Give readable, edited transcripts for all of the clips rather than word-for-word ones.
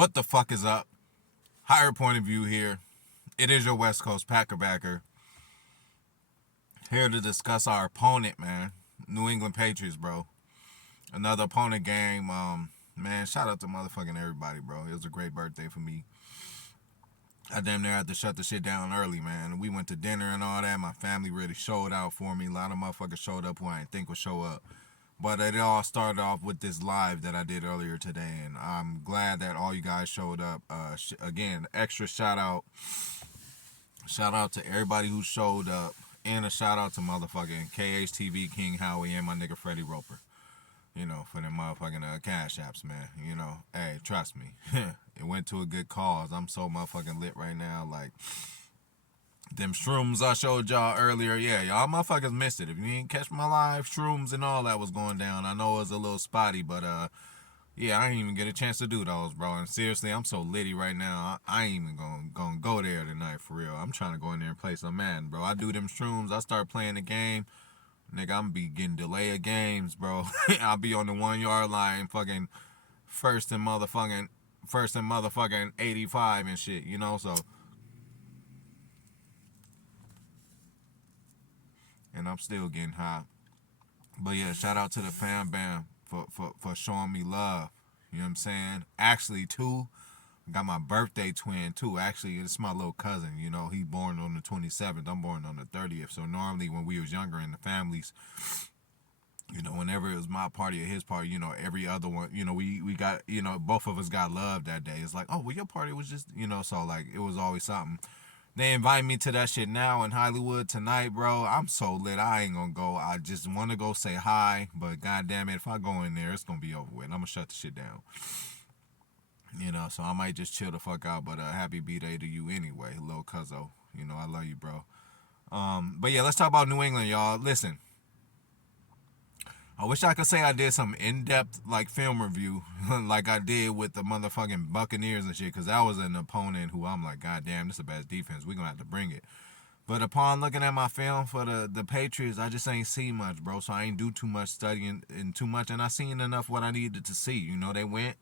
What the fuck is up? Higher point of view here. It is your West Coast Packer backer here to discuss our opponent, man. New England Patriots, bro. Another opponent game. Man, shout out to motherfucking everybody, bro. It was a great birthday for me. I damn near had to shut the shit down early, man. We went to dinner and all that. My family really showed out for me. A lot of motherfuckers showed up who I didn't think would show up. But it all started off with this live that I did earlier today, and I'm glad that all you guys showed up. Again, extra shout out to everybody who showed up, and a shout out to motherfucking KHTV King Howie and my nigga Freddie Roper. For them motherfucking cash apps, man. Hey, trust me, it went to a good cause. I'm so motherfucking lit right now, like. Them shrooms I showed y'all earlier, yeah, y'all motherfuckers missed it. If you didn't catch my live, shrooms and all that was going down. I know it was a little spotty, but yeah, I didn't even get a chance to do those, bro. And seriously, I'm so litty right now. I ain't even gonna go there tonight for real. I'm trying to go in there and play some Madden, bro. I do them shrooms, I start playing the game, nigga. I'm be getting delay of games, bro. I'll be on the 1 yard line, fucking first and motherfucking 85 and shit, so. And I'm still getting high. But yeah, shout out to the fam bam for showing me love. You know what I'm saying? Actually, too, got my birthday twin too. Actually, it's my little cousin. He born on the 27th. I'm born on the 30th. So normally when we was younger in the families, whenever it was my party or his party, every other one, we got, both of us got love that day. It's like, oh, well, your party was just, so like it was always something. They invite me to that shit now in Hollywood tonight, bro. I'm so lit. I ain't gonna go. I just want to go say hi, but goddamn it, if I go in there, it's gonna be over with. I'm gonna shut the shit down. So I might just chill the fuck out. But happy B-Day to you anyway, little cuzzo. I love you, bro. But yeah, let's talk about New England, y'all. Listen, I wish I could say I did some in-depth like film review like I did with the motherfucking Buccaneers and shit, because that was an opponent who I'm like, God damn, this is the best defense. We're going to have to bring it. But upon looking at my film for the Patriots, I just ain't see much, bro. So I ain't do too much studying and too much. And I seen enough what I needed to see. They went,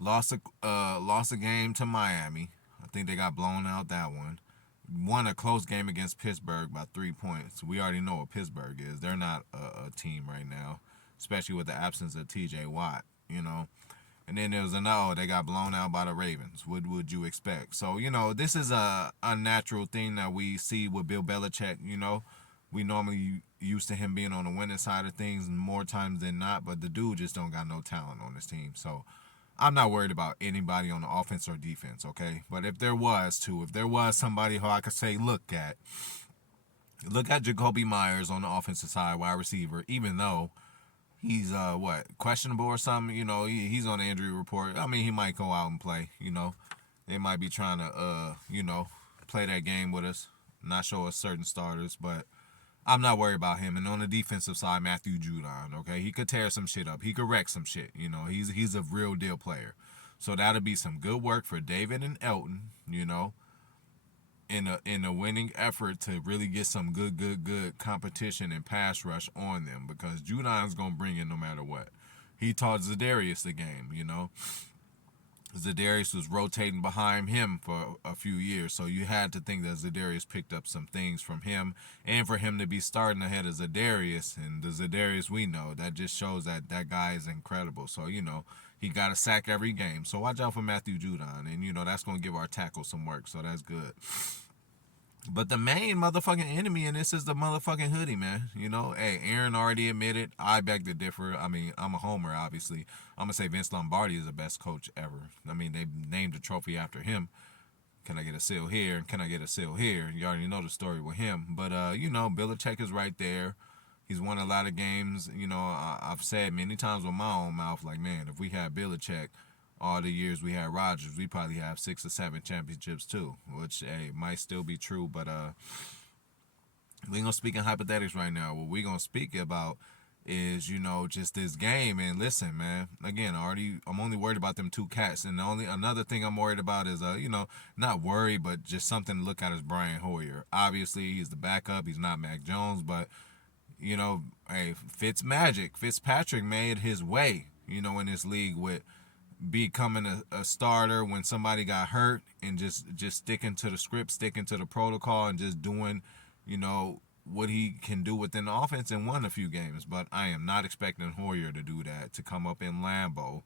lost a game to Miami. I think they got blown out that one. Won a close game against Pittsburgh by 3 points. We already know what Pittsburgh is. They're not a team right now, especially with the absence of TJ Watt, And then there was they got blown out by the Ravens. What would you expect? So, this is a unnatural thing that we see with Bill Belichick, We normally used to him being on the winning side of things more times than not, but the dude just don't got no talent on his team. So I'm not worried about anybody on the offense or defense, okay? But if there was somebody who I could say, look at Jacoby Myers on the offensive side, wide receiver, even though he's questionable or something, he's on the injury report. I mean, he might go out and play, They might be trying to play that game with us, not show us certain starters, but I'm not worried about him. And on the defensive side, Matthew Judon, okay? He could tear some shit up. He could wreck some shit. He's a real deal player. So that'll be some good work for David and Elton, in a winning effort to really get some good competition and pass rush on them, because Judon's going to bring it no matter what. He taught Zadarius the game, Zadarius was rotating behind him for a few years, so you had to think that Zadarius picked up some things from him, and for him to be starting ahead of Zadarius, and the Zadarius we know, that just shows that that guy is incredible. So, he got a sack every game. So watch out for Matthew Judon, and, that's going to give our tackle some work, so that's good. But the main motherfucking enemy in this is the motherfucking hoodie, man. Hey, Aaron already admitted. I beg to differ. I mean, I'm a homer, obviously. I'm going to say Vince Lombardi is the best coach ever. I mean, they named the trophy after him. Can I get a seal here? And can I get a seal here? You already know the story with him. But, Belichick is right there. He's won a lot of games. I've said many times with my own mouth, like, man, if we had Belichick all the years we had Rodgers, we probably have 6 or 7 championships too, which might still be true. But we gonna speak in hypothetics right now. What we gonna speak about is just this game. And listen, man, again, I'm only worried about them 2 cats, and another thing I'm worried about is not worried, but just something to look at is Brian Hoyer. Obviously he's the backup, he's not Mac Jones, but hey, Fitzpatrick made his way in this league with becoming a starter when somebody got hurt, and just sticking to the script, sticking to the protocol, and just doing, you know, what he can do within the offense, and won a few games. But I am not expecting Hoyer to do that, to come up in Lambeau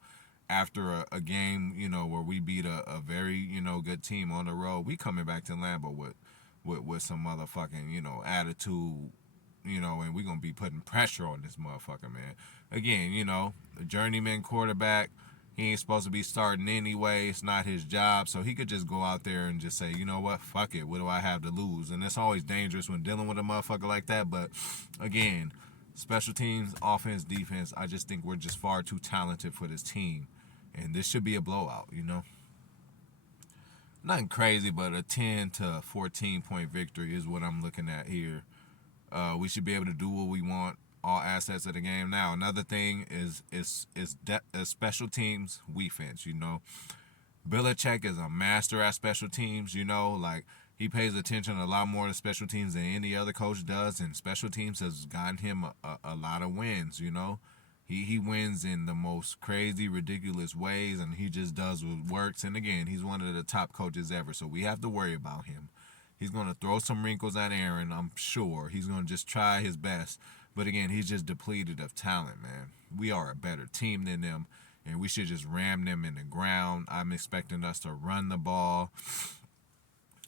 after a game, where we beat a very, good team on the road. We coming back to Lambeau with some motherfucking, attitude, and we gonna be putting pressure on this motherfucker, man. Again, a journeyman quarterback. He ain't supposed to be starting anyway. It's not his job. So he could just go out there and just say, you know what, fuck it. What do I have to lose? And it's always dangerous when dealing with a motherfucker like that. But again, special teams, offense, defense, I just think we're just far too talented for this team. And this should be a blowout. Nothing crazy, but a 10 to 14 point victory is what I'm looking at here. We should be able to do what we want, all assets of the game. Now, another thing is special teams defense. Belichick is a master at special teams. Like, he pays attention a lot more to special teams than any other coach does, and special teams has gotten him a lot of wins. He wins in the most crazy, ridiculous ways, and he just does what works. And again, he's one of the top coaches ever, so we have to worry about him. He's going to throw some wrinkles at Aaron, I'm sure. He's going to just try his best. But again, he's just depleted of talent, man. We are a better team than them, and we should just ram them in the ground. I'm expecting us to run the ball.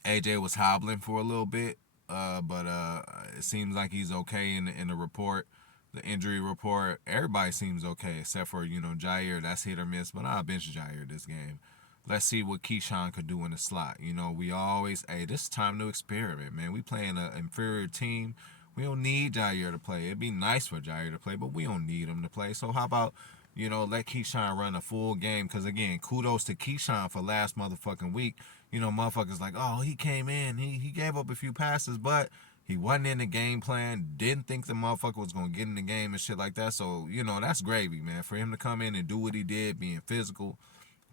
AJ was hobbling for a little bit, but it seems like he's okay in the report. The injury report, everybody seems okay except for, Jair. That's hit or miss, but I'll bench Jair this game. Let's see what Keyshawn could do in the slot. We always, hey, this is time to experiment, man. We playing an inferior team. We don't need Jair to play. It'd be nice for Jair to play, but we don't need him to play. So how about, let Keyshawn run a full game? Because, again, kudos to Keyshawn for last motherfucking week. Motherfuckers like, oh, he came in. He gave up a few passes, but he wasn't in the game plan. Didn't think the motherfucker was going to get in the game and shit like that. So, that's gravy, man. For him to come in and do what he did, being physical,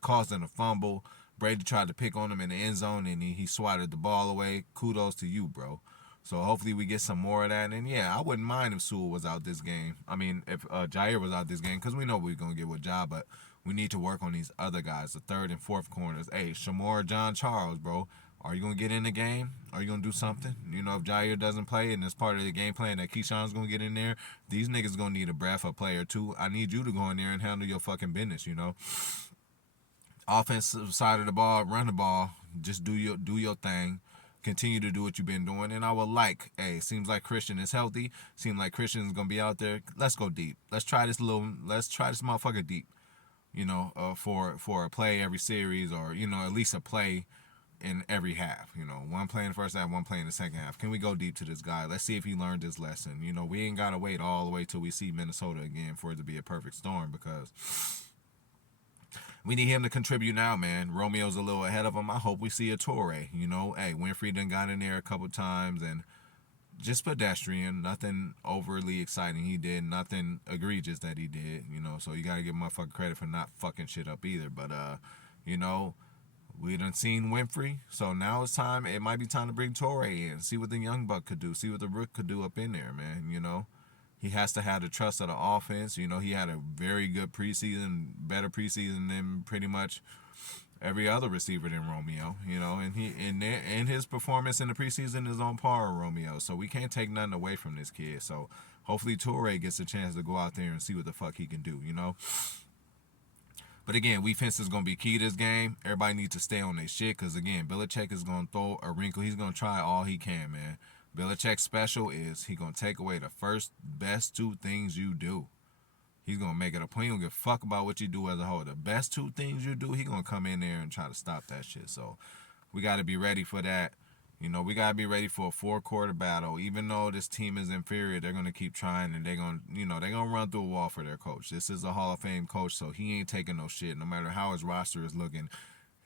causing a fumble. Brady tried to pick on him in the end zone, and he swatted the ball away. Kudos to you, bro. So hopefully we get some more of that. And yeah, I wouldn't mind if Sewell was out this game. I mean, if Jair was out this game, because we know we're going to get with Ja, but we need to work on these other guys, the third and fourth corners. Hey, Shamar John Charles, bro. Are you going to get in the game? Are you going to do something? If Jair doesn't play and it's part of the game plan that Keyshawn's going to get in there, these niggas going to need a breath, a play or two. I need you to go in there and handle your fucking business, Offensive side of the ball, run the ball. Just do your thing. Continue to do what you've been doing. And I would seems like Christian is healthy. Seems like Christian is going to be out there. Let's go deep. Let's try this motherfucker deep. For a play every series, or, at least a play in every half. One play in the first half, one play in the second half. Can we go deep to this guy? Let's see if he learned his lesson. We ain't got to wait all the way till we see Minnesota again for it to be a perfect storm, because we need him to contribute now, man. Romeo's a little ahead of him. I hope we see a Torrey. Hey, Winfrey done got in there a couple times, and just pedestrian. Nothing overly exciting he did. Nothing egregious that he did. So you got to give motherfucker credit for not fucking shit up either. But, we done seen Winfrey. So now it's time. It might be time to bring Torrey in. See what the young buck could do. See what the Rook could do up in there, man. He has to have the trust of the offense. He had a very good preseason, better preseason than pretty much every other receiver than Romeo. And his performance in the preseason is on par with Romeo. So we can't take nothing away from this kid. So hopefully Torrey gets a chance to go out there and see what the fuck he can do. But again, defense is going to be key to this game. Everybody needs to stay on their shit, because again, Belichick is going to throw a wrinkle. He's going to try all he can, man. Belichick's special is he going to take away the first best two things you do. He's going to make it a point. He don't give a fuck about what you do as a whole. The best two things you do, he going to come in there and try to stop that shit. So we got to be ready for that. We got to be ready for a four-quarter battle. Even though this team is inferior, they're going to keep trying, and they're going to run through a wall for their coach. This is a Hall of Fame coach, so he ain't taking no shit. No matter how his roster is looking,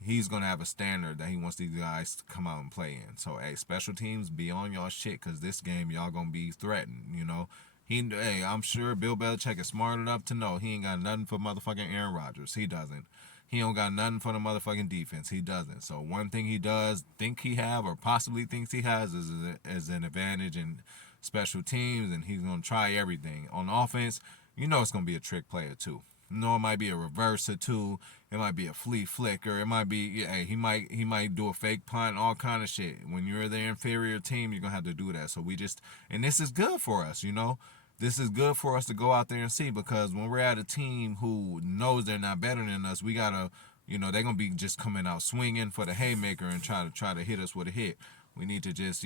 he's going to have a standard that he wants these guys to come out and play in. So, hey, special teams, be on y'all shit, because this game, y'all going to be threatened, I'm sure Bill Belichick is smart enough to know he ain't got nothing for motherfucking Aaron Rodgers. He doesn't. He don't got nothing for the motherfucking defense. He doesn't. So one thing he does think he have, or possibly thinks he has, is an advantage in special teams, and he's going to try everything. On offense, it's going to be a trick player too. No, it might be a reverse or two. It might be a flea flicker. It might be, yeah, hey, he might do a fake punt, all kind of shit. When you're the inferior team, you're gonna have to do that. So we just, and this is good for us, you know. This is good for us to go out there and see, because when we're at a team who knows they're not better than us, we gotta, they're gonna be just coming out swinging for the haymaker and try to hit us with a hit. We need to just,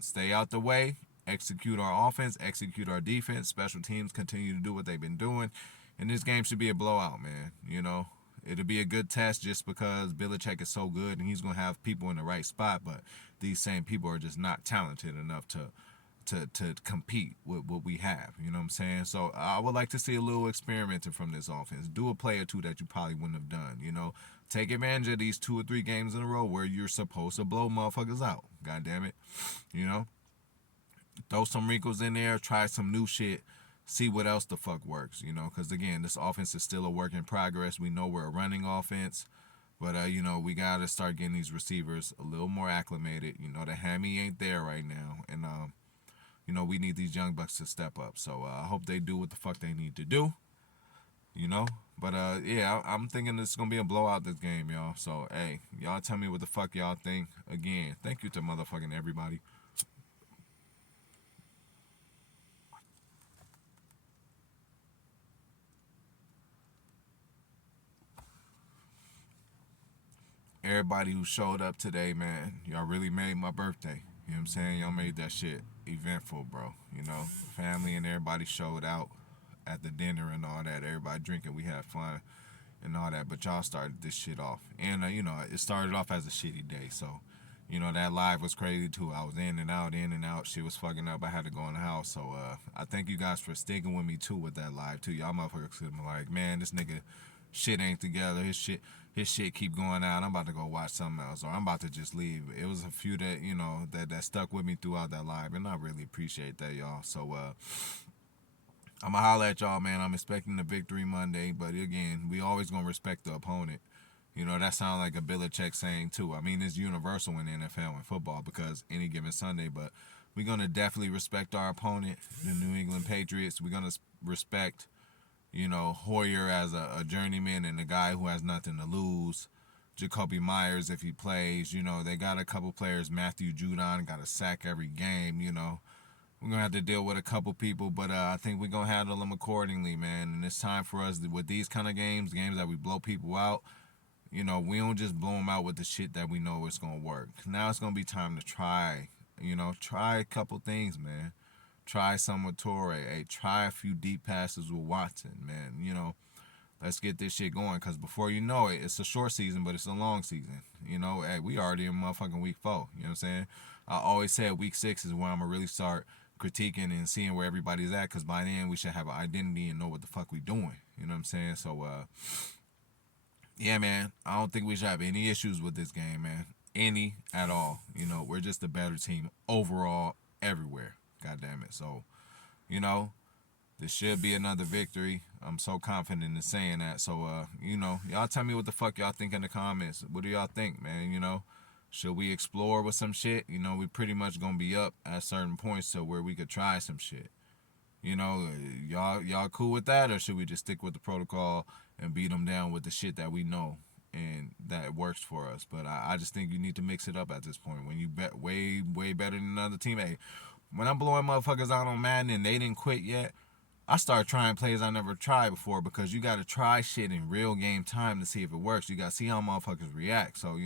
stay out the way, execute our offense, execute our defense. Special teams continue to do what they've been doing, and this game should be a blowout, man. It'll be a good test just because Belichick is so good and he's gonna have people in the right spot, but these same people are just not talented enough to compete with what we have. You know what I'm saying? So I would like to see a little experimenting from this offense. Do a play or two that you probably wouldn't have done. Take advantage of these 2 or 3 games in a row where you're supposed to blow motherfuckers out. God damn it. You know? Throw some wrinkles in there, try some new shit, see what else the fuck works, because again, this offense is still a work in progress. We know we're a running offense, but we gotta start getting these receivers a little more acclimated. The hammy ain't there right now, and we need these young bucks to step up. So I hope they do what the fuck they need to do, But yeah, I'm thinking this is gonna be a blowout this game, y'all. So hey, y'all tell me what the fuck y'all think. Again, thank you to motherfucking everybody. Everybody who showed up today, man. Y'all really made my birthday. You know what I'm saying? Y'all made that shit eventful, bro. Family and everybody showed out at the dinner and all that. Everybody drinking, we had fun and all that. But y'all started this shit off. And, it started off as a shitty day. So, that live was crazy too. I was in and out, in and out. Shit was fucking up. I had to go in the house. So, I thank you guys for sticking with me too with that live too. Y'all motherfuckers been like, man, this nigga shit ain't together. His shit keep going out. I'm about to go watch something else, or I'm about to just leave. It was a few that that stuck with me throughout that live, and I really appreciate that, y'all. So I'ma holla at y'all, man. I'm expecting the victory Monday, but again, we always gonna respect the opponent. That sounds like a Belichick saying too. I mean, it's universal in the NFL and football because any given Sunday, but we're gonna definitely respect our opponent, the New England Patriots. We're gonna respect Hoyer as a journeyman and a guy who has nothing to lose. Jacoby Myers, if he plays, they got a couple players. Matthew Judon got a sack every game, We're going to have to deal with a couple people, but I think we're going to handle them accordingly, man. And it's time for us, with these kind of games that we blow people out, we don't just blow them out with the shit that we know it's going to work. Now it's going to be time to try a couple things, man. Try some with Torre. Hey, try a few deep passes with Watson, man. Let's get this shit going, because before you know it, it's a short season, but it's a long season. Hey, we already in motherfucking week 4. You know what I'm saying? I always said week 6 is where I'm going to really start critiquing and seeing where everybody's at, because by then we should have an identity and know what the fuck we doing. You know what I'm saying? So, yeah, man, I don't think we should have any issues with this game, man. Any at all. We're just a better team overall everywhere. God damn it. So, this should be another victory. I'm so confident in saying that. So, y'all tell me what the fuck y'all think in the comments. What do y'all think, man? Should we explore with some shit? We pretty much gonna be up at certain points to where we could try some shit. Y'all cool with that, or should we just stick with the protocol and beat them down with the shit that we know and that works for us? But I just think you need to mix it up at this point. When you bet way better than another team, hey, when I'm blowing motherfuckers out on Madden and they didn't quit yet, I start trying plays I never tried before, because you got to try shit in real game time to see if it works. You got to see how motherfuckers react. So,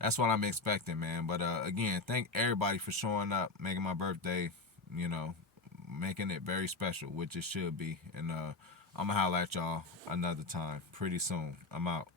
that's what I'm expecting, man. But again, thank everybody for showing up, making my birthday, making it very special, which it should be. And I'm going to holla at y'all another time pretty soon. I'm out.